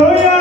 লইয়া